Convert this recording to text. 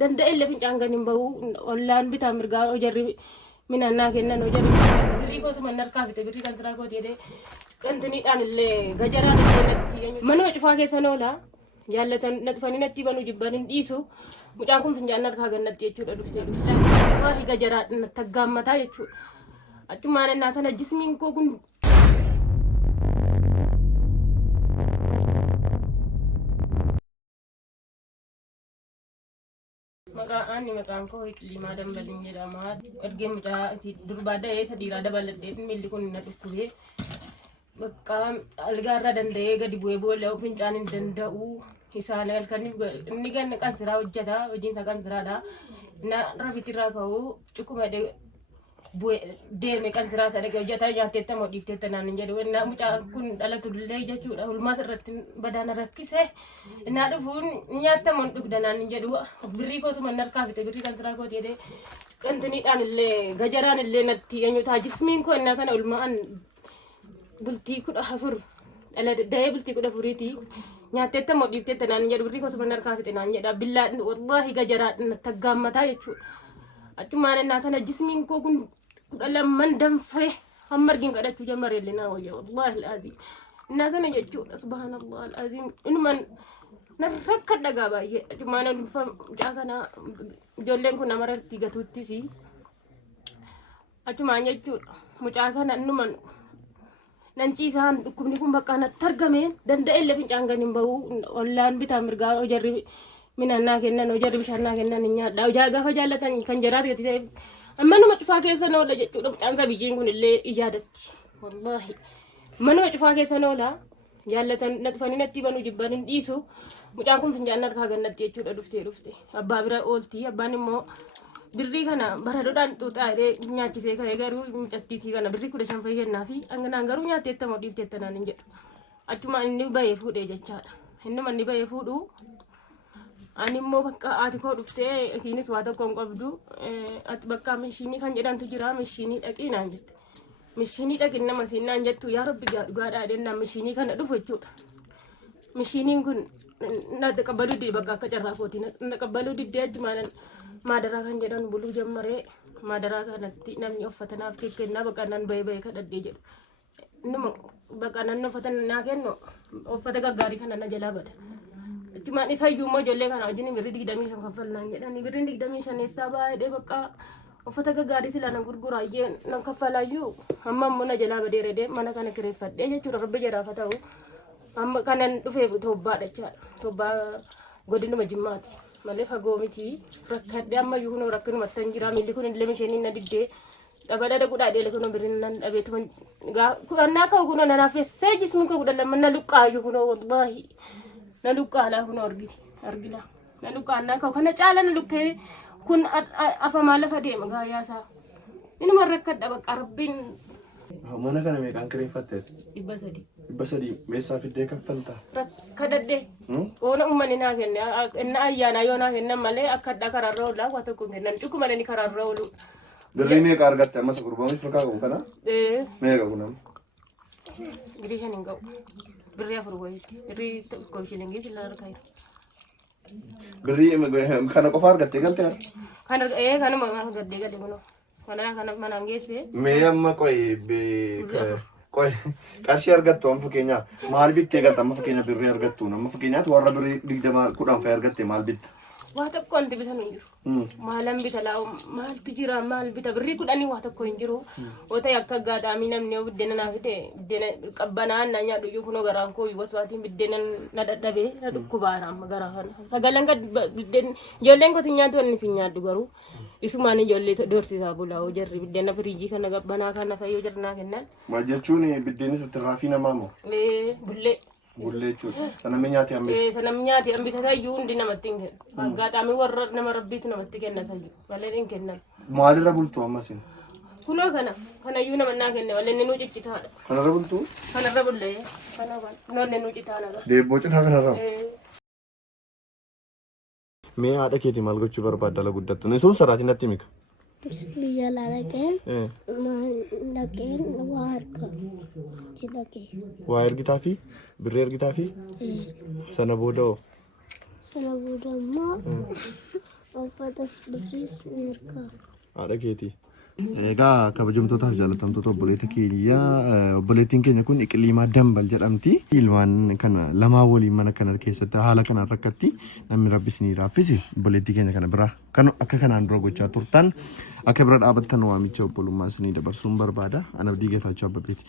Danda'e lafi caanganiin bahu ollaan bitaa mirgaa hojarri minannaa kennan hojarri birrii goosuma narkaa bite birrii kan siraa gooti jedhee qantiniidhaan illee gajaraan illee natti manuma cufaa keessan oola jaallatan na dhufanii natti banuu jibban hin dhiisu mucaan kun finjaan narkaa gannatti jechuudha dhuftee waahii gajaraa natti aggaammataa jechuudha achumaan innaa sana jismiin koo kun maqaan koo Limaa Dambalin jedhama. Erga mucaa isii durbaa da'ee sadiiraa dabaladhee miilli kun na dhukkubee bakka algaarra danda'ee gadi bu'ee boolla fincaan hin danda'u. Isaan halkan inni ganna qansiraa hojjeta hojiinsa qansiraadha. Na rafitirraa ka'u cukkuma bu'ee deeme qansiraa isa dhaqee hojjeta nyaatteetta moo dhiifteetta naan hin jedhu. Innaa mucaa kun dhalatu illee jechuudha hulmaas irratti badaana rakkise. Innaa dhufuun nyaatta moo dhugda naan hin jedhu. Birrii koosuma narkaa bite birrii qansiraa kooti jedhee qantiniidhaan illee gajaraan illee natti eenyutaa jismiin koo innaa sana ulmaan bultii 14 da'ee bultii 14 nyaatteetta moo dhiifteetta naan hin jedhu birrii koosuma narkaa bite naan jedha. Billaan wallaahi gajaraa natti aggaammataa jechuudha. Achumaan innaa sana jismiin koo kun lamman danfee hamma argin kadhachuu jammare illee wayya wallahi alazim innaa sana jechuudha subhanallah alazim inuman narrakka dhagaa baay'ee achumaan mucaa kana ijoolleen kun namarratti gatuuttis achumaan jechuudha mucaa kana inuman nan ciisaan dhukkubni kun bakka natti argame danda'e illee fincaan gadi hin bahu ollaan bitaa mirgaa hojarri minannaa kennan hojarri bishaannaa kennan hin nyaadha hojaa gaafa jaallatan kan jaraati gati ta'e manuma cufaa keessa noola jechuudha mucaan sabiyyiin kun illee ijaadatti wallahi manuma cufaa keessa noola jaallatan na dhufanii natti banuu jibban hin dhiisu mucaan kun finjaan narkaa gannatti jechuudha dhufte abbaa bira oolti abbaan immoo birrii kana baradoodhaan xuuxaa jedhee nyaachisee ka'ee garuu mucattiisii kana birrii 15 fayyannaa fi hanganaan garuu nyaatteetta moo dhiifteetta naan hin jedhu achumaan inni bahee fuudhee jechaadha innuma inni bahee fuudhu ani immoo bakka ati koo dhuftee isiinis waa tokko hin qabdu bakka mishiinii kan jedhamtu jira mishiinii dhaqii naan jette mishiinii dhaqin nama siin naan jettu yaa rabbi dhugaadhaa dhennaan mishiinii kana dhufu jechuudha mishiiniin kun na qabbaluu didee bakka akka carraa kooti na qabbaluu didee achumaan maadaraa kan jedhan buluu jammaree maadaraa kanatti namni uffatanaaf kennaa bakka nan bahee kadhadhee jedhu innuma bakka nan uffatan naa kennu uffata gaggaarii kana na jalaa bada. Cuman isa iyyuu ijoollee kana wajjin birrii 25 kaffalnaan jedhanii birriin 25 eessaa baay'ee bakka uffata gaggaarii silaa nan gurguraayyee nan kaffalaayyuu amma ammoo na jalaa badeeredee mana kana kireeffadhee jechuudha rabbi jedhaafa ta'u amma kanan dhufee tobbaadha jechaadha tobbaa godinuma jimmaati malee fagoo miti rakkadhee amma iyyuu kunoo rakkinumatti hin jira miilli kun illee misheenii na diddee dhabadha dhaqudhaa dheele kunoo birriin nan dhabeetuma kudhannaa ka'u kunoo nanaafessee jismuun koo kudhan lamman na luqqaayyuu kunoo wallaahi na luqqaalaa kun argina na luqqaannaa ka'u kana caala na lukkee kun afamaa lafa deema gaayyaasaa inuma rakkadha bakka rabbiin mana kana meeqaan kireeffatte? 300 meeshaa fiddee kaffalta? Rakkadhadhe oona uummanni naa kenne inna ayyaana yoo naa kennan malee akkadha karaarra oolaa waa tokko kennan cukku malee ni karaarra oolu. Birrii meeqa argatte amma gurguramuuf fakkaa kun kana? Meeqa kun amma? Birrii kan hin ga'u. Birrii 4 wayii birrii tokko shilingii sila harkaa jira. Birrii kana qofa argattee galte? Kanuma argattee galte kunoo. Kana manaan geesse. Mee amma qoy qarshii argattu amma fakkeenyaaf maal bittee galta amma fakkeenyaaf birrii argattu amma fakkeenyaaf warra birrii 20 10 fa'aa argatte maal bitta? Waa tokko wanti bitan hin jiru. Maalan bita laa maaltu jira maal bita birrii 10 waa tokko hin jiru. Ota akka gaadhaamii namni yoo biddeena naa fide biddeena qabbanaan na nyaadhu iyyuu kunoo garaan koo waswaatiin biddeena na dadhabee na dhukkubaara amma garaa kana. Sagalan gad biddeen ijoolleen kooti nyaatu wanni si nyaadhu garuu isumaan ijoollee doorsisaa bulaa hoo jarri biddeena firiijii kana qabbanaa kana fayyoo jarnaa kennan. Maal jechuun biddeenni sitti raafii namaa moo? Bullee. Bullee jechuudha. Sanamni nyaati hambisa. Sanamni nyaati hambisa sayyuu hundi namatti hin kennu. Aggaadhaamii warra nama rabbiitu namatti kenna sayyuu. Malee hin kennan. Maalirra bultu ammasin? Kunoo kanayyuu nama naa kenne malee inni nuu ciccitaadha. Kanarra bultu? Kanarra bullee. Kunoo inni nuu citaadha. Deebboo citaa kanarra? Mee haadha keetii maal gochuu barbaadda ala guddattu? Ni sun saraatiin natti mika. Biyya laalaqeen dhaqeen waa harka dhaqee. Waa ergitaa fi birrii ergitaa fi sana booda hoo? Sana booda immoo uffatas birris ni harkaa. Haadha keetii. Egaa kabajamtootaaf jaalatamtoota obboleettii keenya obboleettiin keenya kun Iqliimaa Dambal jedhamti. Ilmaan kana lamaa waliin mana kana keessatti haala kanaan rakkatti namni rabbis ni raaffisi obboleettii keenya kana bira kan akka kanaan dura gochaa turtan akka bira dhaabattan waamicha obbolummaa isinii dabarsuun barbaada. Ana Abdii Geetaachoo Abbabeeti.